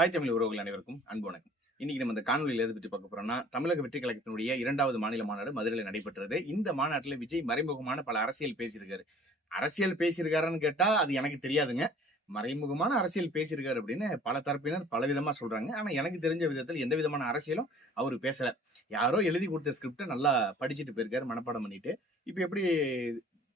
தாய் தமிழ் உறவுகள் அனைவருக்கும் அன்பு வணக்கம். இன்னைக்கு நம்ம இந்த காணொலியில் எது பற்றி பார்க்க போறோம்னா தமிழக வெற்றி கழகத்தினுடைய இரண்டாவது மாநில மாநாடு மதுரையில் நடைபெற்றது. இந்த மாநாட்டில் விஜய் மறைமுகமான பல அரசியல் பேசியிருக்காரு. அரசியல் பேசியிருக்காருன்னு கேட்டா அது எனக்கு தெரியாதுங்க. மறைமுகமான அரசியல் பேசியிருக்காரு அப்படின்னு பல தரப்பினர் பல விதமா சொல்றாங்க. ஆனா எனக்கு தெரிஞ்ச விதத்தில் எந்த விதமான அரசியலும் அவர் பேசல. யாரோ எழுதி கொடுத்த ஸ்கிரிப்டை நல்லா படிச்சுட்டு போயிருக்காரு மனப்பாடம் பண்ணிட்டு. இப்போ எப்படி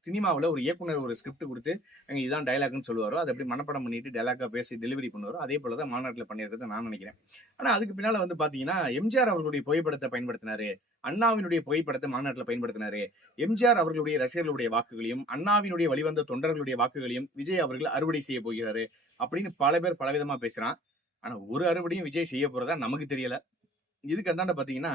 சினிமாவில் ஒரு இயக்குனர் ஒரு ஸ்கிரிப்ட் கொடுத்து அங்க இதான் டைலாக்னு சொல்லுவாரோ அதை எப்படி மனப்படம் பண்ணிட்டு டைலாக்காக பேசி டெலிவரி பண்ணுவாரோ அதே போல தான் மாநாட்டில் பண்ணியிருக்கிறத நான் நினைக்கிறேன். ஆனால் அதுக்கு பின்னால் வந்து பார்த்தீங்கன்னா எம்ஜிஆர் அவர்களுடைய புகைப்படத்தை பயன்படுத்தினாரு. அண்ணாவினுடைய புகைப்படத்தை மாநாட்டில் பயன்படுத்தினாரு. எம்ஜிஆர் அவர்களுடைய ரசிகர்களுடைய வாக்குகளையும் அண்ணாவினுடைய வழிவந்த தொண்டர்களுடைய வாக்குகளையும் விஜய் அவர்கள் அறுவடை செய்ய போகிறாரு அப்படின்னு பல பேர் பலவிதமாக பேசுகிறான் ஆனால் ஒரு அறுவடையும் விஜய் செய்ய போகிறதா நமக்கு தெரியல. இதுக்கு அந்தாண்ட பார்த்தீங்கன்னா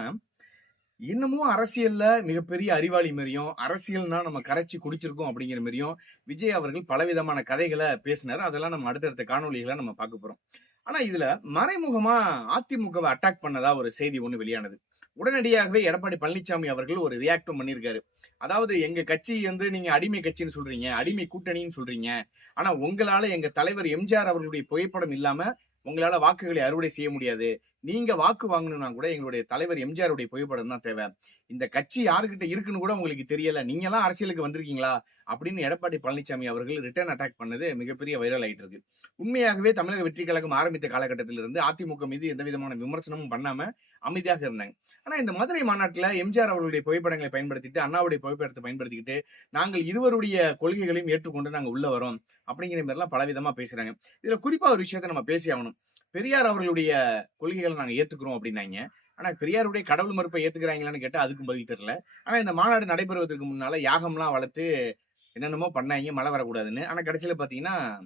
இன்னமும் அரசியல்ல மிகப்பெரிய அறிவாளி மாரியும் அரசியல்னா நம்ம கரைச்சி குடிச்சிருக்கோம் அப்படிங்கிற மாரியும் விஜய் அவர்கள் பலவிதமான கதைகளை பேசினாரு. அதெல்லாம் நம்ம அடுத்தடுத்த காணொலிகளை நம்ம பார்க்க போறோம். ஆனா இதுல மறைமுகமா அதிமுகவை அட்டாக் பண்ணதா ஒரு செய்தி ஒண்ணு வெளியானது. உடனடியாகவே எடப்பாடி பழனிசாமி அவர்கள் ஒரு ரியாக்டும் பண்ணியிருக்காரு. அதாவது எங்க கட்சி வந்து நீங்க அடிமை கட்சின்னு சொல்றீங்க அடிமை கூட்டணின்னு சொல்றீங்க. ஆனா உங்களால எங்க தலைவர் எம்ஜிஆர் அவர்களுடைய புகைப்படம் இல்லாம உங்களால வாக்குகளை அறுவடை செய்ய முடியாது. நீங்க வாக்கு வாங்கணும்னா கூட எங்களுடைய தலைவர் எம்ஜிஆர் உடைய புகைப்படம் தான் தேவை. இந்த கட்சி யாருக்கிட்ட இருக்குன்னு கூட உங்களுக்கு தெரியல. நீங்க எல்லாம் அரசியலுக்கு வந்திருக்கீங்களா? அப்படின்னு எடப்பாடி பழனிசாமி அவர்கள் ரிட்டர்ன் அட்டாக் பண்ணது மிகப்பெரிய வைரல் ஆயிட்டு இருக்கு உண்மையாகவே தமிழக வெற்றி கழகம் ஆரம்பித்த காலகட்டத்திலிருந்து அதிமுக மீது எந்த விதமான விமர்சனமும் பண்ணாம அமைதியாக இருந்தாங்க. ஆனா இந்த மதுரை மாநாட்டில் எம்ஜிஆர் அவர்களுடைய புகைப்படங்களை பயன்படுத்திட்டு அண்ணாவுடைய புகைப்படத்தை பயன்படுத்திக்கிட்டு நாங்கள் இருவருடைய கொள்கைகளையும் ஏற்றுக்கொண்டு நாங்கள் உள்ள வரோம் அப்படிங்கிற மாதிரிலாம் பலவிதமா பேசுறாங்க. இதுல குறிப்பா ஒரு விஷயத்த நம்ம பேசி ஆகணும் பெரியார் அவர்களுடைய கொள்கைகளை நாங்க ஏத்துக்கிறோம் அப்படின்னாங்க. ஆனா பெரியாருடைய கடவுள் மறுப்பை ஏத்துக்கிறாங்களான்னு கேட்டா அதுக்கும் பதில் தெரியல. ஆனா இந்த மாநாடு நடைபெறுவதற்கு முன்னால யாகம்லாம் வளர்த்து என்னென்னமோ பண்ணாங்க மழை வரக்கூடாதுன்னு. ஆனா கடைசியில பாத்தீங்கன்னா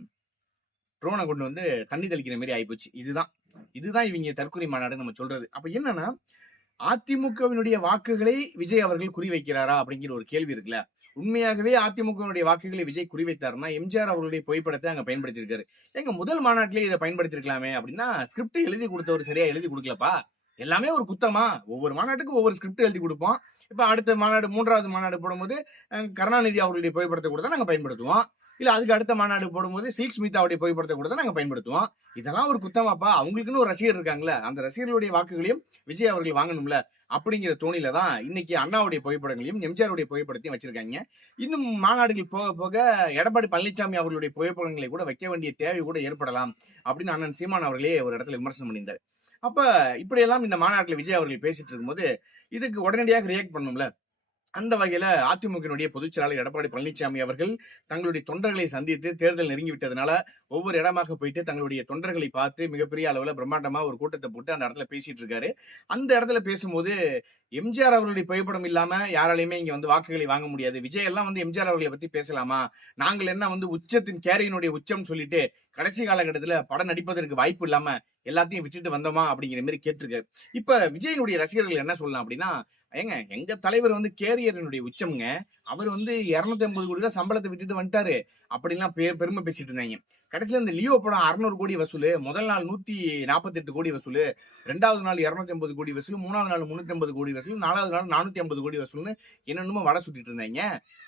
ட்ரோனை கொண்டு வந்து தண்ணி தெளிக்கிற மாதிரி ஆயிப்போச்சு. இதுதான். இதுதான் இவங்க தற்கொலை மாநாடு நம்ம சொல்றது. அப்ப என்னன்னா அதிமுகவினுடைய வாக்குகளை விஜய் அவர்கள் குறிவைக்கிறாரா அப்படிங்கிற ஒரு கேள்வி இருக்குல்ல. உண்மையாகவே அதிமுகவினுடைய வாக்குகளை விஜய் குறிவைத்தாருன்னா எம்ஜிஆர் அவர்களுடைய புகைப்படத்தை அங்க பயன்படுத்தியிருக்காரு. எங்க முதல் மாநாட்டிலே இதை பயன்படுத்திருக்கலாமே அப்படின்னா ஸ்கிரிப்ட் எழுதி கொடுத்தவர் சரியா எழுதி கொடுக்கலப்பா? எல்லாமே ஒரு குத்தமா? ஒவ்வொரு மாநாட்டுக்கும் ஒவ்வொரு ஸ்கிரிப்ட் எழுதி கொடுப்போம். இப்ப அடுத்த மாநாடு மூன்றாவது மாநாடு போடும்போது கருணாநிதி அவர்களுடைய புகைப்படத்தை கூட தான் நாங்க பயன்படுத்துவோம். இல்ல அதுக்கு அடுத்த மாநாடு போடும்போது சில்க் ஸ்மிதாவுடைய புகைப்படத்தை கூட தான் நாங்க பயன்படுத்துவோம். இதெல்லாம் ஒரு குத்தமாப்பா. அவங்களுக்குன்னு ஒரு ரசிகர் இருக்காங்களே அந்த ரசிகர்களுடைய வாக்குகளையும் விஜய் அவர்கள் வாங்கணும்ல அப்படிங்கிற தோணில தான் இன்னைக்கு அண்ணாவுடைய புகைப்படங்களையும் எம்ஜிஆருடைய புகைப்படத்தையும் வச்சிருக்காங்க. இன்னும் மாநாடுகள் போக போக எடப்பாடி பழனிசாமி அவர்களுடைய புகைப்படங்களை கூட வைக்க வேண்டிய தேவை கூட ஏற்படலாம் அப்படின்னு அண்ணன் சீமான் அவர்களே ஒரு இடத்துல விமர்சனம் பண்ணியிருந்தார். அப்ப இப்படியெல்லாம் இந்த மாநாட்டில் விஜய் அவர்கள் பேசிட்டு இருக்கும்போது இதுக்கு உடனடியாக ரியாக்ட் பண்ணும்ல அந்த வகையில அதிமுகவினுடைய பொதுச் செயலாளர் எடப்பாடி பழனிசாமி அவர்கள் தங்களுடைய தொண்டர்களை சந்தித்து தேர்தல் நெருங்கி விட்டதுனால ஒவ்வொரு இடமாக போயிட்டு தங்களுடைய தொண்டர்களை பார்த்து மிகப்பெரிய அளவுல பிரம்மாண்டமா ஒரு கூட்டத்தை போட்டு அந்த இடத்துல பேசிட்டு இருக்காரு. அந்த இடத்துல பேசும்போது எம்ஜிஆர் அவர்களுடைய புகைப்படம் இல்லாம யாராலையுமே இங்க வந்து வாக்குகளை வாங்க முடியாது. விஜய் எல்லாம் வந்து எம்ஜிஆர் அவர்களை பத்தி பேசலாமா? நாங்கள் என்ன வந்து உச்சத்தின் கேரியினுடைய உச்சம் சொல்லிட்டு கடைசி காலகட்டத்துல படம் நடிப்பதற்கு வாய்ப்பு இல்லாம எல்லாத்தையும் விட்டுட்டு வந்தோமா அப்படிங்கிற மாதிரி கேட்டிருக்காரு. இப்ப விஜயனுடைய ரசிகர்கள் என்ன சொல்லலாம் அப்படின்னா ஏங்க எங்க தலைவர் வந்து கேரியரினுடைய உச்சம்ங்க. அவர் வந்து இரநூத்தி ஐம்பது கோடி ரூபாய் சம்பளத்தை விட்டுட்டு வந்துட்டாரு. அப்படிலாம் பெ பெருமை பேசிட்டு இருந்தாங்க. கடைசியில இந்த லியோ படம் அறுநூறு கோடி வசூல் முதல் நாள் நூத்தி நாற்பத்தி எட்டு கோடி வசூல் ரெண்டாவது நாள் இரநூத்தி ஐம்பது கோடி வசூல் மூணாவது நாள் முன்னூத்தி ஐம்பது கோடி வசூல் நாலாவது நாள் நானூத்தி ஐம்பது கோடி வசூல்னு என்னென்னமோ வடை சுட்டிட்டு இருந்தாங்க.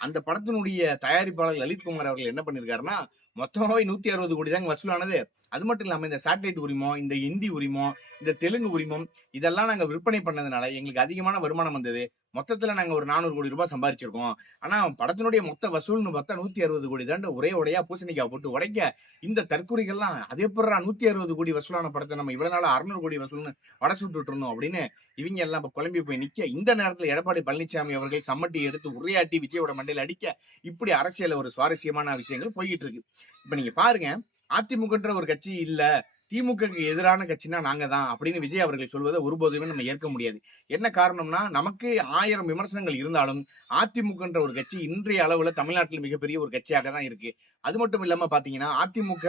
அந்த படத்தினுடைய தயாரிப்பாளர் லலித் குமார் அவர்கள் என்ன பண்ணிருக்காருன்னா மொத்தமாகவே நூத்தி அறுபது கோடி தாங்க வசூலானது. அது மட்டும் இல்லாமல் இந்த சேட்டலைட் உரிமம் இந்த ஹிந்தி உரிமம் இந்த தெலுங்கு உரிமம் இதெல்லாம் நாங்கள் விற்பனை பண்ணதுனால எங்களுக்கு அதிகமான வருமானம் வந்தது. மொத்தத்துல நாங்க ஒரு நானூறு கோடி ரூபாய் சம்பாதிச்சிருக்கோம் ஆனா படத்தினுடைய மொத்த வசூல்னு பார்த்தா நூத்தி அறுபது கோடி தாண்டு ஒரே உடையா பூசணிக்காய் போட்டு உடைக்க இந்த தற்கொலைகள்லாம் அதே போடுறா நூத்தி அறுபது கோடி வசூலான படத்தை நம்ம இவ்வளவு நாள் அறுநூறு கோடி வசூல்னு வட சுட்டுட்டு இருந்தோம் அப்படின்னு இவங்க எல்லாம் இப்ப குழம்பி போய் நிக்க. இந்த நேரத்துல எடப்பாடி பழனிசாமி அவர்கள் சம்மட்டி எடுத்து உரையாட்டி விஜயோட மண்டையில் அடிக்க இப்படி அரசியல ஒரு சுவாரஸ்யமான விஷயங்கள் போய்கிட்டு இருக்கு. இப்ப நீங்க பாருங்க அதிமுகன்ற ஒரு கட்சி இல்லை. திமுகக்கு எதிரான கட்சினா நாங்க தான் அப்படின்னு விஜய் அவர்கள் சொல்வதை ஒருபோதுமே நம்ம ஏற்க முடியாது. என்ன காரணம்னா நமக்கு ஆயிரம் விமர்சனங்கள் இருந்தாலும் அதிமுகன்ற ஒரு கட்சி இன்றைய அளவுல தமிழ்நாட்டில் மிகப்பெரிய ஒரு கட்சியாக தான் இருக்கு. அது மட்டும் இல்லாம பாத்தீங்கன்னா அதிமுக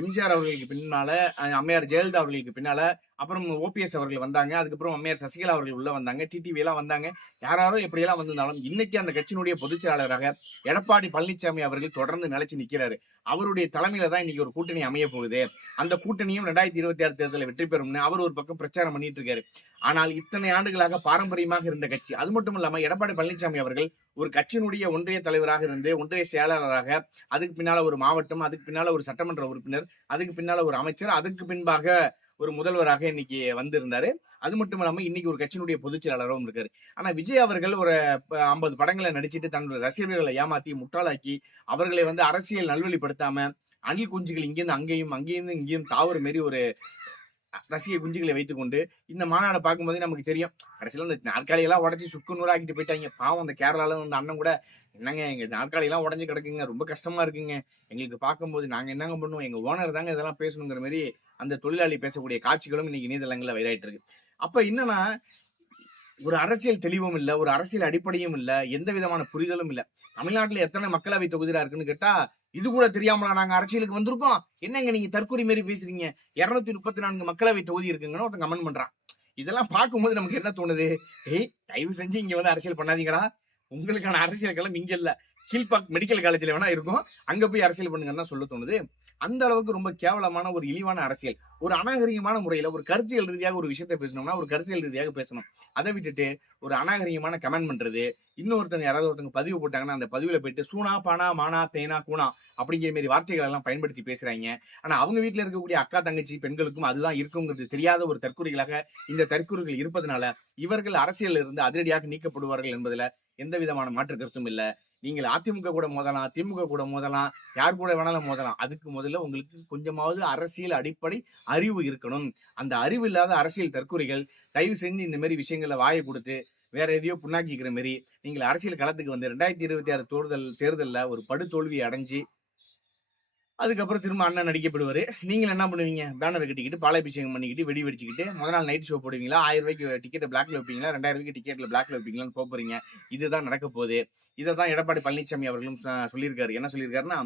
எம்ஜிஆர் அவர்களுக்கு பின்னால அம்மையார் ஜெயலலிதா அவர்களுக்கு பின்னால அப்புறம் ஓபிஎஸ் அவர்கள் வந்தாங்க. அதுக்கப்புறம் அம்மையார் சசிகலா அவர்கள் உள்ள வந்தாங்க. டிடிவி எல்லாம் வந்தாங்க. யாராரோ எப்படியெல்லாம் வந்திருந்தாலும் இன்னைக்கு அந்த கட்சியினுடைய பொதுச்செயலாளராக எடப்பாடி பழனிசாமி அவர்கள் தொடர்ந்து நிலைச்சு நிற்கிறாரு அவருடைய தலைமையில தான் இன்னைக்கு ஒரு கூட்டணி அமைய போகுது. அந்த கூட்டணியும் ரெண்டாயிரத்தி இருபத்தி ஆறு தேர்தலில் வெற்றி பெறும்னு அவர் ஒரு பக்கம் பிரச்சாரம் பண்ணிட்டு இருக்காரு. ஆனால் இத்தனை ஆண்டுகளாக பாரம்பரியமாக இருந்த கட்சி அது மட்டும் இல்லாம எடப்பாடி பழனிசாமி அவர்கள் ஒரு கட்சியினுடைய ஒன்றிய தலைவராக இருந்து ஒன்றிய செயலாளராக அதுக்கு பின்னால ஒரு மாவட்டம் அதுக்கு பின்னால ஒரு சட்டமன்ற உறுப்பினர் அதுக்கு பின்னால ஒரு அமைச்சர் அதுக்கு பின்பாக ஒரு முதல்வராக இன்னைக்கு வந்திருந்தாரு. அது மட்டும் இல்லாமல் இன்னைக்கு ஒரு கட்சியினுடைய பொதுச் செயலாளரும் இருக்காரு. ஆனா விஜய் அவர்கள் ஒரு ஐம்பது படங்களை நடிச்சிட்டு தன்னுடைய ரசிகர்களை ஏமாத்தி முட்டாளாக்கி அவர்களை வந்து அரசியல் நல்வழிப்படுத்தாம அணில் குஞ்சுகள் இங்கிருந்து அங்கேயும் அங்கேயிருந்து இங்கேயும் தாவர மாரி ஒரு ரசிக குஞ்சுகளை வைத்துக்கொண்டு இந்த மாநாடை பார்க்கும்போது நமக்கு தெரியும் கடைசியில இந்த நாற்காலியெல்லாம் உடச்சி சுக்கு நூறாக்கிட்டு போயிட்டாங்க. பாவம் அந்த கேரளால வந்து அண்ணன் கூட என்னங்க எங்க நாற்காலியெல்லாம் உடஞ்சு கிடக்குங்க ரொம்ப கஷ்டமா இருக்குங்க. எங்களுக்கு பார்க்கும்போது நாங்க என்னங்க பண்ணுவோம் எங்க ஓனர் தாங்க இதெல்லாம் பேசணுங்கிற மாதிரி அந்த தொழிலாளி பேசக்கூடிய காட்சிகளும் இன்னைக்கு இணையதளங்களில் வைராயிட்டு இருக்கு அப்ப என்னன்னா ஒரு அரசியல் தெளிவும் இல்ல ஒரு அரசியல் அடிப்படையும் இல்ல எந்த விதமான புரிதலும் இல்ல. தமிழ்நாட்டில் எத்தனை மக்களவை தொகுதியா இருக்குன்னு கேட்டா இது கூட தெரியாமலா நாங்க அரசியலுக்கு வந்திருக்கோம். என்னங்க நீங்க தற்கொலை மாரி பேசுறீங்க? இருநூத்தி முப்பத்தி நான்கு மக்களவை தொகுதி இருக்குங்கன்னு ஒருத்தன் கமெண்ட் பண்றான். இதெல்லாம் பார்க்கும்போது நமக்கு என்ன தோணுது? ஏய் தயவு செஞ்சு இங்க வந்து அரசியல் பண்ணாதீங்கடா. உங்களுக்கான அரசியல் களம் இங்க இல்லை. கீழ்பாக் மெடிக்கல் காலேஜ்ல வேணா இருக்கும். அங்க போய் அரசியல் பண்ணுங்கன்னு தான் சொல்ல தோணுது. அந்த அளவுக்கு ரொம்ப கேவலமான ஒரு இழிவான அரசியல். ஒரு அநாகரிகமான முறையில ஒரு கருத்தியல் ரீதியாக ஒரு விஷயத்த பேசணும்னா ஒரு கருத்தியல் ரீதியாக பேசணும். அதை விட்டுட்டு ஒரு அநாகரிகமான கமெண்ட் பண்றது இன்னொருத்தங்க யாராவது ஒருத்தங்க பதிவு போட்டாங்கன்னா அந்த பதிவுல போயிட்டு சூனா பானா மானா தேனா கூனா அப்படிங்கிற மாதிரி வார்த்தைகள் எல்லாம் பயன்படுத்தி பேசுறாங்க. ஆனா அவங்க வீட்டுல இருக்கக்கூடிய அக்கா தங்கச்சி பெண்களுக்கும் அதுதான் இருக்குங்கிறது தெரியாத ஒரு தற்கொலைகளாக இந்த தற்கொலைகள் இருப்பதனால இவர்கள் அரசியலில் இருந்து அதிரடியாக நீக்கப்படுவார்கள் என்பதுல எந்த விதமான மாற்று கருத்தும் இல்ல. நீங்கள் அதிமுக கூட மோதலாம் திமுக கூட மோதலாம் யார் கூட வேணாலும் மோதலாம். அதுக்கு முதல்ல உங்களுக்கு கொஞ்சமாவது அரசியல் அடிப்படை அறிவு இருக்கணும். அந்த அறிவு இல்லாத அரசியல் தற்கொலைகள் தயவு செஞ்சு இந்த மாதிரி விஷயங்களை வாயை கொடுத்து வேற எதையோ புண்ணாக்கிக்கிற மாதிரி நீங்கள் அரசியல் களத்துக்கு வந்து ரெண்டாயிரத்தி இருபத்தி ஆறு தேர்தல் தேர்தலில் ஒரு படுதோல்வி அடைஞ்சு அதுக்கப்புறம் திரும்ப அண்ணன் நடிக்கப்படுவார். நீங்கள் என்ன பண்ணுவீங்க? பேனர் கட்டிக்கிட்டு பாலாபிஷேகம் பண்ணிக்கிட்டு வெடி வெடிச்சுக்கிட்டு முதல் நாள் நைட் ஷோ போடுவீங்களா? ஆயிரம் ரூபாய்க்கு டிக்கெட்டை பிளாக்ல வைப்பீங்களா? ரெண்டாயிரம் ரூபாய்க்கு டிக்கெட்ல பிளாக்ல வைப்பீங்களான்னு போக போறீங்க. இதுதான் நடக்க போகுது. இதை தான் எடப்பாடி பழனிசாமி அவர்களும் சொல்லியிருக்காரு. என்ன சொல்லியிருக்காருன்னா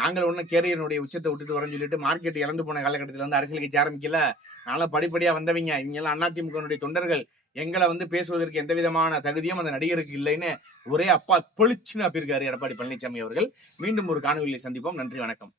நாங்கள் ஒன்றும் கேரியனுடைய உச்சத்தை விட்டுட்டு வரேன்னு சொல்லிட்டு மார்க்கெட் இழந்து போன காலகட்டத்தில் வந்து அரசியல் கட்சி ஆரம்பிக்கல. நாள படிப்படியாக வந்தவங்க. இவங்கெல்லாம் அதிமுகனுடைய தொண்டர்கள். எங்களை வந்து பேசுவதற்கு எந்த விதமான தகுதியும் அந்த நடிகருக்கு இல்லைன்னு ஒரே அப்பா பொழிச்சுன்னு அப்பிருக்காரு எடப்பாடி பழனிசாமி அவர்கள். மீண்டும் ஒரு காணொலியை சந்திப்போம். நன்றி வணக்கம்.